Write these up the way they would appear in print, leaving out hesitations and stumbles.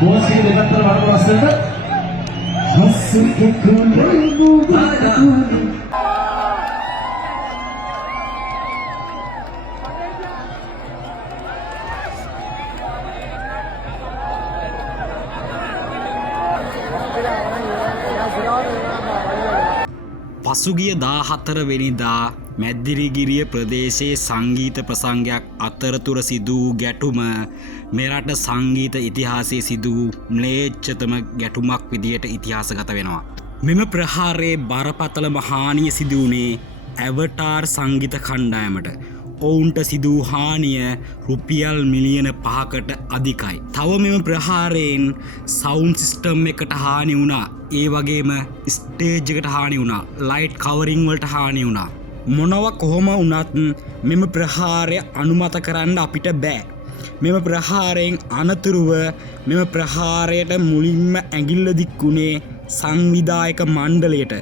බෝස්ගේ දෙපැත්තට වඩ රස්සට හස්සක කුලමු පසුගිය 14 වෙනිදා මැද්දිරිගිරිය ප්‍රදේශයේ සංගීත ප්‍රසංගයක් අතරතුර සිදු වූ ගැටුම මෙරට සංගීත ඉතිහාසයේ සිදු වූ ම්ලේච්ඡතම ගැටුමක් විදියට ඉතිහාසගත වෙනවා. මෙම ප්‍රහාරයේ බරපතලම හානිය සිදු වුණේ ඇවටාර් සංගීත කණ්ඩායමට. ඔවුන්ට සිදු වූ හානිය රුපියල් මිලියන 5කට අධිකයි. තව මෙම ප්‍රහාරයෙන් සවුන්ඩ් සිස්ටම් එකට හානි වුණා. ඒ වගේම ස්ටේජ් එකට හානි වුණා. ලයිට් කවරින් වලට හානි වුණා. මොනවා කොහොම වුණත් මෙම ප්‍රහාරය අනුමත කරන්න අපිට බෑ. මෙම ප්‍රහාරයෙන් අනතුරුව මෙම ප්‍රහාරයට මුලින්ම ඇඟිල්ල දික්ුණේ සංවිධායක මණ්ඩලයට.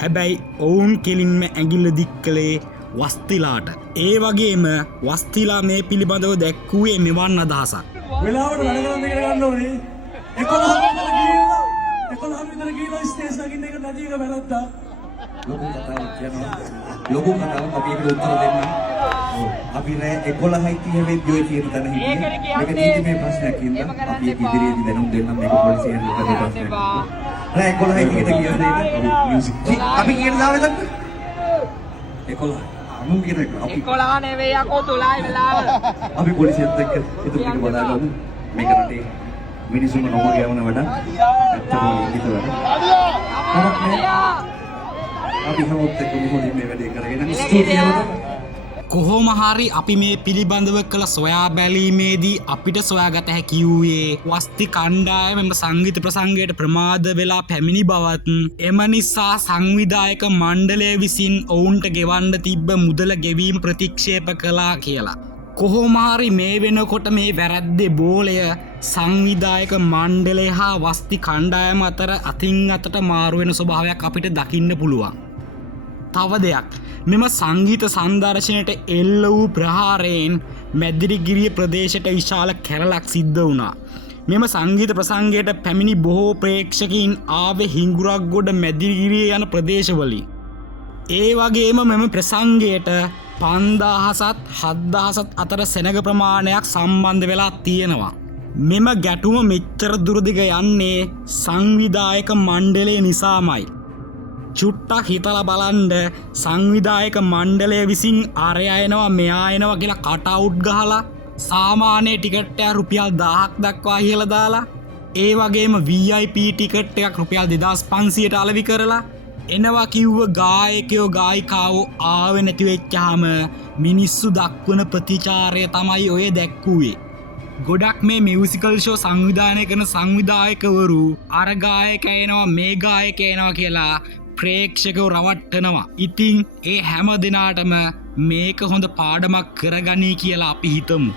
හැබැයි ඔවුන් කෙලින්ම ඇඟිල්ල දික් කළේ වස්තිලාට. ඒ වගේම වස්තිලා මේ පිළිබඳව දැක්වුවේ මෙවන් අදහසක්. වෙලාවට වැඩ කරන්න දෙකට ගන්න ඕනේ. 11 විතර ගිහලා ස්ටේජ් නගින්න එක නැති එක වැරද්දා. ලොකු කතාවක් කියනවා. ලොකු කතාවක් අපි ඒකට උත්තර දෙන්න. අපි රෑ 11:30 වෙද්දී ඔය කියන තැන හිටියේ. මේක නීතිමය ප්‍රශ්නයක් හින්දා අපි ඒක ඉදිරියේදී දැනුම් දෙන්නම් මේක පොලිසියෙන් උත්තර ප්‍රශ්නයක්. රෑ 11:30ට ගිය දෙයට මියුසික්. අපි කියන දාවෙද? 11 අමු කියන එක අපි 11 නෙවෙයි අකෝ 12යි වෙලාව. අපි පොලිසියත් එක්ක එතුමිට බදාගමු. මේක රටේ මිනිසුන්ව නොමග යවන වැඩ. ඇත්තටම හිත වැඩ. අපි හැමෝත් එක්ක මොහොතින් මේ වැඩේ කරගෙන ස්තුතියි. කොහොම හරි අපි මේ පිළිබඳව කළ සොයා බැලීමේදී අපිට සොයාගත හැකි වූයේ වස්ති කණ්ඩායම මෙම සංගීත ප්‍රසංගයට ප්‍රමාද වෙලා පැමිණි බවත් එම නිසා සංවිධායක මණ්ඩලය විසින් ඔවුන්ට ගෙවන්න තිබ්බ මුදල ගෙවීම ප්‍රතික්ෂේප කළා කියලා. කොහොම හරි මේ වෙනකොට මේ වැරද්දේ බෝලය සංවිධායක මණ්ඩලය හා වස්ති කණ්ඩායම අතර අතින් අතට මාරු වෙන ස්වභාවයක් අපිට දකින්න පුළුවන්. තව දෙයක්, මෙම සංගීත සංදර්ශනයට එල්ල වූ ප්‍රහාරයෙන් මැදිරිගිරිය ප්‍රදේශයට විශාල කැරලක් සිද්ධ වුණා. මෙම සංගීත ප්‍රසංගයට පැමිණි බොහෝ ප්‍රේක්ෂකයින් ආවේ හිඟුරක්ගොඩ මැදිරිගිරිය යන ප්‍රදේශවලින්. ඒ වගේම මෙම ප්‍රසංගයට 5000ත් 7000ත් අතර සෙනග ප්‍රමාණයක් සම්බන්ධ වෙලා තියෙනවා. මෙම ගැටුම මෙච්චර දුරදිග යන්නේ සංවිධායක මණ්ඩලය නිසාමයි. චුට්ටක් හිතලා බලන්ඩ සංවිධායක මණ්ඩලය විසින් අරයා එනවා මෙයා එනවා කියලා කටවුට් ගහලා සාමාන්‍ය ටිකට්ටය රුපියල් 1000ක් දක්වා ඉහළ දාලා ඒ වගේම VIP ටිකට් එකක් රුපියල් 2500ට අලෙවි කරලා එනවා කිව්ව ගායකයෝ ගායිකාවෝ ආවේ නැති වෙච්චාම මිනිස්සු දක්වන ප්‍රතිචාරය තමයි ඔය දැක්කුවේ. ගොඩක් මේ මියුසිකල් ෂෝ සංවිධානය කරන සංවිධායකවරු අර ගායකයා එනවා මේ ගායකයා එනවා කියලා ප්‍රේක්ෂකව රවට්ටනවා. ඉතින් ඒ හැම දිනාටම මේක හොඳ පාඩමක් කරගනී කියලා අපි හිතමු.